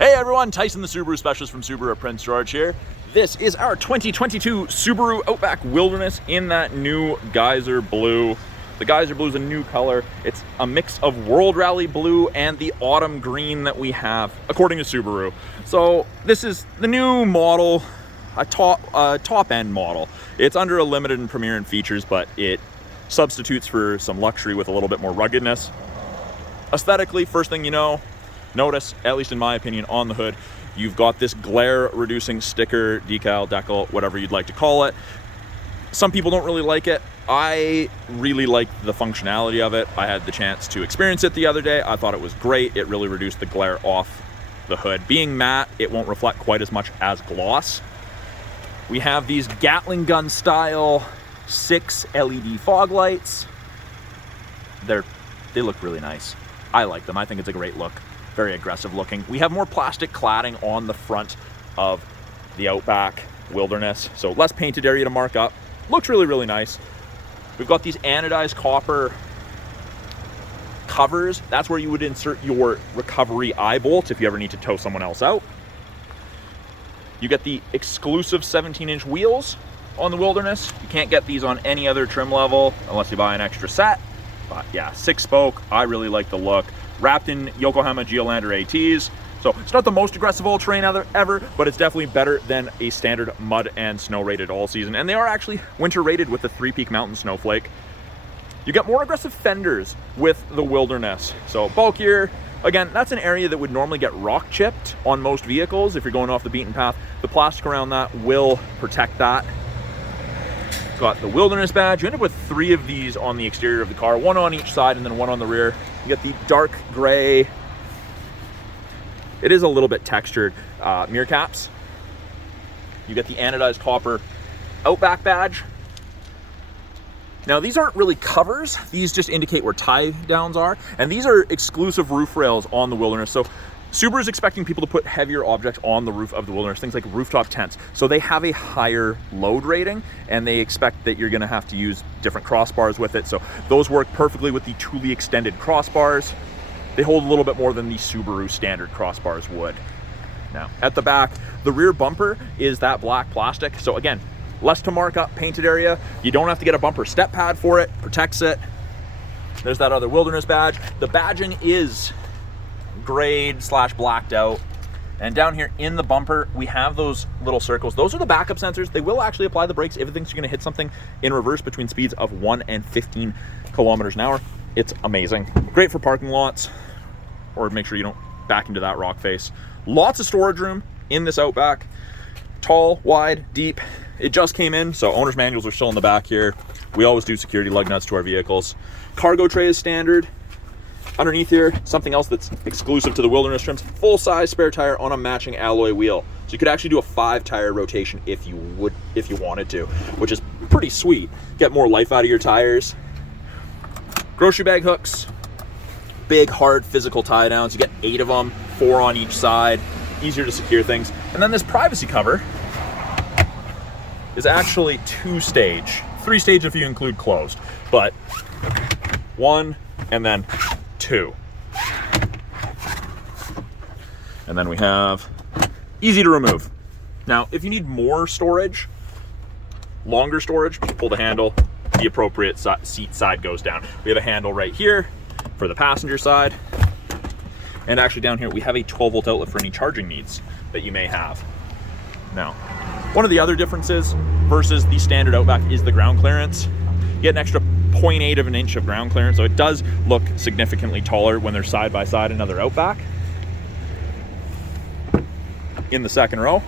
Hey everyone, Tyson the Subaru Specialist from Subaru at Prince George here. This is our 2022 Subaru Outback Wilderness in that new Geyser blue. The Geyser blue is a new color. It's a mix of World Rally blue and the autumn green that we have, according to Subaru. So this is the new model, a top-end model. It's under a limited and premier in features, but it substitutes for some luxury with a little bit more ruggedness. Aesthetically, first thing you notice, at least in my opinion, on the hood, you've got this glare reducing sticker, decal, decal, whatever you'd like to call it. Some people don't really like it. I really like the functionality of it. I had the chance to experience it the other day. I thought it was great. It really reduced the glare off the hood. Being matte, it won't reflect quite as much as gloss. We have these Gatling gun style 6 LED fog lights. They look really nice. I like them. I think it's a great look. Very aggressive looking. We have more plastic cladding on the front of the Outback Wilderness, so less painted area to mark up. Looks really, really nice. We've got these anodized copper covers. That's where you would insert your recovery eye bolts if you ever need to tow someone else out. You get the exclusive 17-inch wheels on the Wilderness. You can't get these on any other trim level unless you buy an extra set. But yeah, 6-spoke, I really like the look. Wrapped in Yokohama Geolandar ATs. So it's not the most aggressive all-terrain ever, but it's definitely better than a standard mud and snow rated all season. And they are actually winter rated with the 3-peak mountain snowflake. You get more aggressive fenders with the Wilderness. So bulkier. Again, that's an area that would normally get rock chipped on most vehicles if you're going off the beaten path. The plastic around that will protect that. Got the Wilderness badge. You end up with 3 of these on the exterior of the car, 1 on each side and then 1 on the rear. You get the dark gray, it is a little bit textured mirror caps. You get the anodized copper Outback badge. Now these aren't really covers, these just indicate where tie downs are, and these are exclusive roof rails on the Wilderness. So Subaru is expecting people to put heavier objects on the roof of the Wilderness, things like rooftop tents. So they have a higher load rating, and they expect that you're gonna have to use different crossbars with it. So those work perfectly with the Thule extended crossbars. They hold a little bit more than the Subaru standard crossbars would. Now, at the back, the rear bumper is that black plastic. So again, less to mark up painted area. You don't have to get a bumper step pad for it, protects it. There's that other Wilderness badge. The badging is grayed / blacked out, and down here in the bumper we have those little circles. Those are the backup sensors. They will actually apply the brakes if it thinks you're going to hit something in reverse between speeds of 1 and 15 kilometers an hour. It's amazing. Great for parking lots, or make sure you don't back into that rock face. Lots of storage room in this Outback. Tall, wide, deep. It just came in, so owner's manuals are still in the back here. We always do security lug nuts to our vehicles. Cargo tray is standard. Underneath here, something else that's exclusive to the Wilderness trims, full-size spare tire on a matching alloy wheel. So you could actually do a 5-tire rotation if you wanted to, which is pretty sweet. Get more life out of your tires. Grocery bag hooks, big, hard, physical tie downs. You get 8 of them, 4 on each side, easier to secure things. And then this privacy cover is actually 2-stage, 3-stage if you include closed, but 1 and then 2. And then we have easy to remove. Now, if you need more storage, longer storage, just pull the handle, the appropriate seat side goes down. We have a handle right here for the passenger side. And actually down here, we have a 12-volt outlet for any charging needs that you may have. Now, one of the other differences versus the standard Outback is the ground clearance. You get an extra 0.8 of an inch of ground clearance, so it does look significantly taller when they're side by side another Outback. In the second row,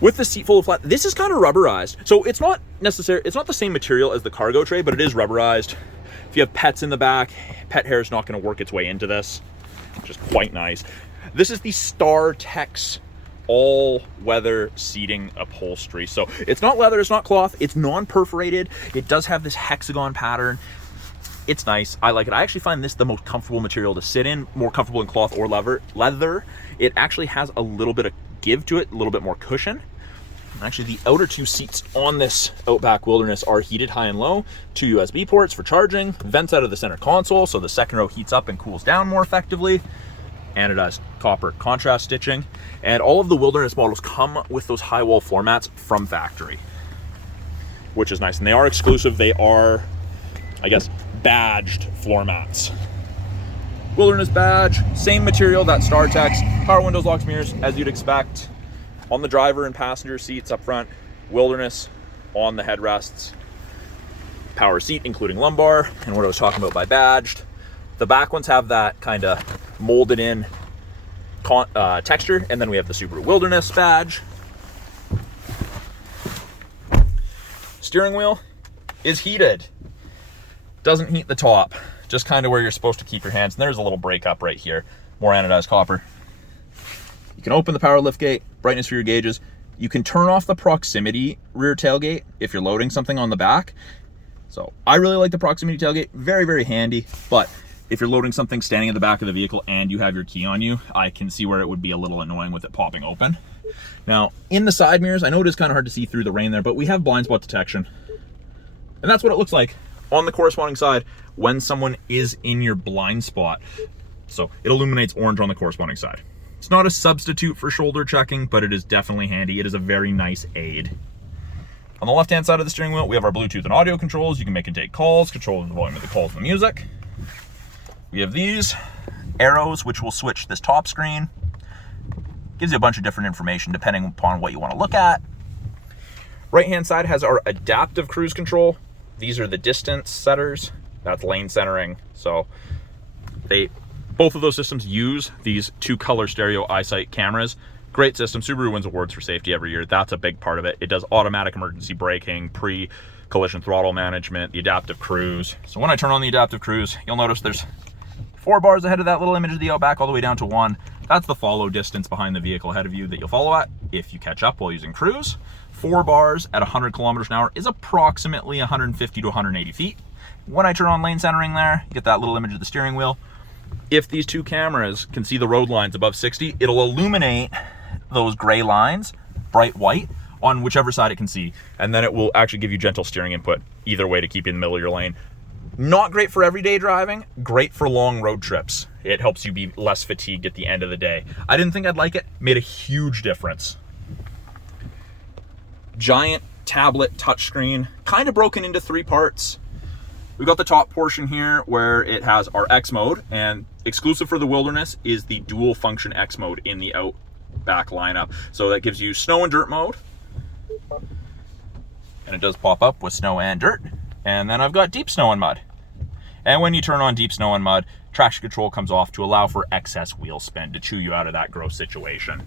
with the seat fully flat, this is kind of rubberized. So it's not the same material as the cargo tray, but it is rubberized. If you have pets in the back, pet hair is not going to work its way into this, which is quite nice. This is the StarTex all-weather seating upholstery. So it's not leather, it's not cloth, it's non-perforated. It does have this hexagon pattern. It's nice. I like it. I actually find this the most comfortable material to sit in, more comfortable in cloth or leather. It actually has a little bit of give to it, a little bit more cushion. Actually, the outer 2 seats on this Outback Wilderness are heated high and low, 2 USB ports for charging, vents out of the center console, so the second row heats up and cools down more effectively. anodized copper contrast stitching. And all of the Wilderness models come with those high wall floor mats from factory, which is nice. And they are exclusive. They are, I guess, badged floor mats. Wilderness badge, same material, that StarTex, power windows, locks, mirrors, as you'd expect. On the driver and passenger seats up front, Wilderness on the headrests. Power seat, including lumbar, and what I was talking about by badged. The back ones have that kind of molded in texture, and then we have the Subaru Wilderness badge. Steering wheel is heated. Doesn't heat the top, just kind of where you're supposed to keep your hands. And there's a little breakup right here, more anodized copper. You can open the power liftgate, brightness for your gauges. You can turn off the proximity rear tailgate if you're loading something on the back. So I really like the proximity tailgate, very, very handy. But if you're loading something standing at the back of the vehicle and you have your key on you, I can see where it would be a little annoying with it popping open. Now, in the side mirrors, I know it is kind of hard to see through the rain there, but we have blind spot detection. And that's what it looks like on the corresponding side when someone is in your blind spot. So it illuminates orange on the corresponding side. It's not a substitute for shoulder checking, but it is definitely handy. It is a very nice aid. On the left-hand side of the steering wheel, we have our Bluetooth and audio controls. You can make and take calls, control the volume of the calls and the music. We have these arrows, which will switch this top screen. Gives you a bunch of different information depending upon what you want to look at. Right-hand side has our adaptive cruise control. These are the distance setters. That's lane centering. So both of those systems use these 2-color stereo eyesight cameras. Great system. Subaru wins awards for safety every year. That's a big part of it. It does automatic emergency braking, pre-collision throttle management, the adaptive cruise. So when I turn on the adaptive cruise, you'll notice there's 4 bars ahead of that little image of the Outback all the way down to 1. That's the follow distance behind the vehicle ahead of you that you'll follow at if you catch up while using cruise. 4 bars at 100 kilometers an hour is approximately 150 to 180 feet. When I turn on lane centering there, you get that little image of the steering wheel. If these 2 cameras can see the road lines above 60, it'll illuminate those gray lines, bright white, on whichever side it can see. And then it will actually give you gentle steering input either way to keep you in the middle of your lane. Not great for everyday driving, great for long road trips. It helps you be less fatigued at the end of the day. I didn't think I'd like it, made a huge difference. Giant tablet touchscreen, kind of broken into 3 parts. We've got the top portion here where it has our X mode, and exclusive for the Wilderness is the dual function X mode in the Outback lineup. So that gives you snow and dirt mode. And it does pop up with snow and dirt. And then I've got deep snow and mud. And when you turn on deep snow and mud, traction control comes off to allow for excess wheel spin to chew you out of that gross situation.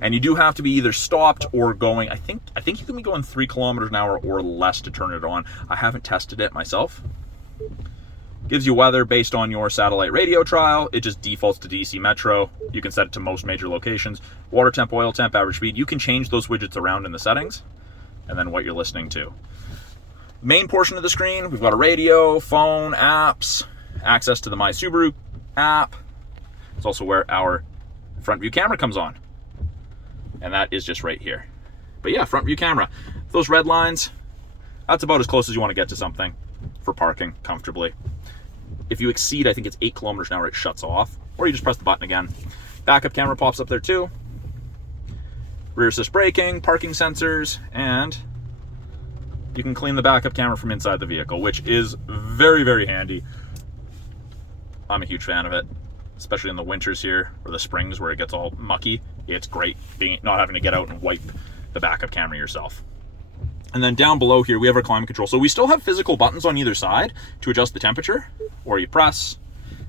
And you do have to be either stopped or going, I think you can be going 3 kilometers an hour or less to turn it on. I haven't tested it myself. Gives you weather based on your satellite radio trial. It just defaults to DC Metro. You can set it to most major locations. Water temp, oil temp, average speed. You can change those widgets around in the settings and then what you're listening to. Main portion of the screen, we've got a radio, phone, apps, access to the My Subaru app. It's also where our front view camera comes on. And that is just right here. But yeah, front view camera. Those red lines, that's about as close as you want to get to something for parking comfortably. If you exceed, I think it's 8 kilometers an hour, it shuts off, or you just press the button again. Backup camera pops up there too. Rear assist braking, parking sensors, and you can clean the backup camera from inside the vehicle, which is very, very handy. I'm a huge fan of it, especially in the winters here or the springs where it gets all mucky. It's great not having to get out and wipe the backup camera yourself. And then down below here, we have our climate control. So we still have physical buttons on either side to adjust the temperature, or you press,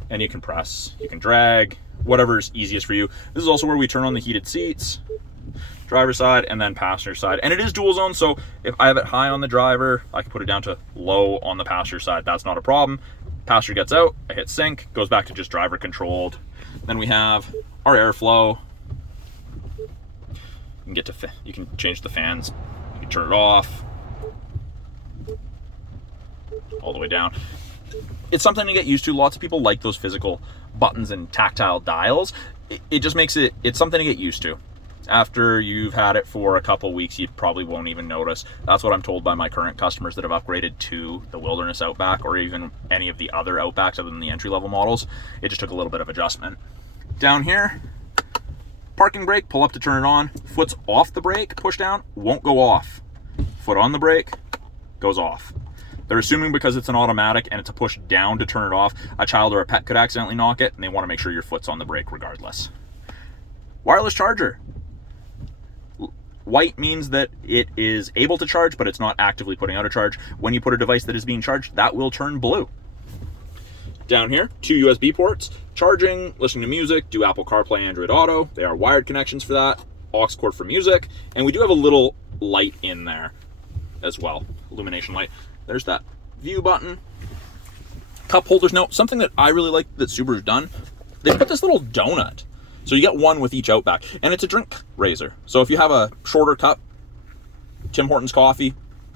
and you can press, you can drag, whatever's easiest for you. This is also where we turn on the heated seats, driver side, and then passenger side. And it is dual zone, so if I have it high on the driver, I can put it down to low on the passenger side. That's not a problem. Passenger gets out, I hit sync, goes back to just driver controlled. Then we have our airflow. You can change the fans. You can turn it off all the way down. It's something to get used to. Lots of people like those physical buttons and tactile dials. It just makes it's something to get used to. After you've had it for a couple weeks, you probably won't even notice. That's what I'm told by my current customers that have upgraded to the Wilderness Outback or even any of the other Outbacks other than the entry-level models. It just took a little bit of adjustment. Down here, parking brake, pull up to turn it on. Foot's off the brake, push down, won't go off. Foot on the brake, goes off. They're assuming because it's an automatic and it's a push down to turn it off, a child or a pet could accidentally knock it, and they want to make sure your foot's on the brake regardless. Wireless charger. White means that it is able to charge, but it's not actively putting out a charge. When you put a device that is being charged, that will turn blue. Down here, 2 USB ports, charging, listening to music, do Apple CarPlay, Android Auto. They are wired connections for that, aux cord for music, and we do have a little light in there as well, illumination light. There's that view button. Cup holders. Now, something that I really like that Subaru's done, they put this little donut. So you get one with each Outback, and it's a drink raiser. So if you have a shorter cup, Tim Hortons coffee,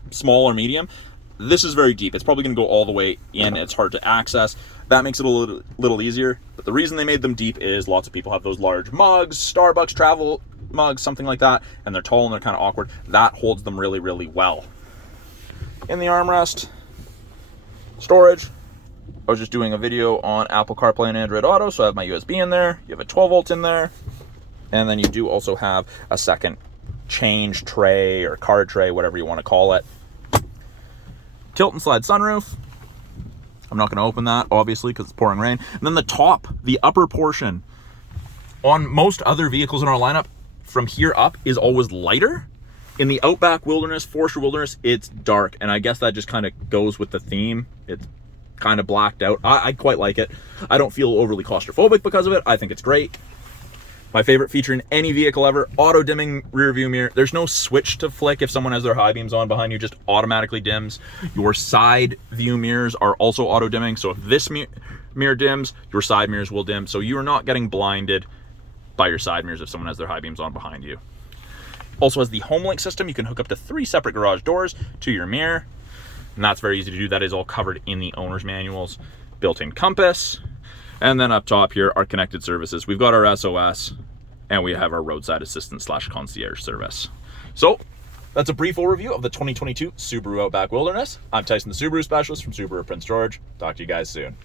small or medium, this is very deep. It's probably going to go all the way in. It's hard to access. That makes it a little easier. But the reason they made them deep is lots of people have those large mugs, Starbucks travel mugs, something like that, and they're tall and they're kind of awkward. That holds them really, really well. In the armrest, storage. I was just doing a video on Apple CarPlay and Android Auto, so I have my USB in there. You have a 12 volt in there. And then you do also have a second change tray or card tray, whatever you want to call it. Tilt and slide sunroof. I'm not going to open that, obviously, because it's pouring rain. And then the top, the upper portion, on most other vehicles in our lineup, from here up is always lighter. In the Outback Wilderness, Forester Wilderness, it's dark. And I guess that just kind of goes with the theme. It's kind of blacked out. I quite like it. I don't feel overly claustrophobic because of it. I think it's great. My favorite feature in any vehicle ever, auto dimming rear view mirror. There's no switch to flick if someone has their high beams on behind you, just automatically dims. Your side view mirrors are also auto dimming. So if this mirror dims, your side mirrors will dim. So you are not getting blinded by your side mirrors if someone has their high beams on behind you. Also has the HomeLink system. You can hook up to 3 separate garage doors to your mirror. And that's very easy to do. That is all covered in the owner's manuals. Built-in compass. And then up top here, our connected services. We've got our SOS, and we have our roadside assistance / concierge service. So that's a brief overview of the 2022 Subaru Outback Wilderness. I'm Tyson, the Subaru specialist from Subaru Prince George. Talk to you guys soon.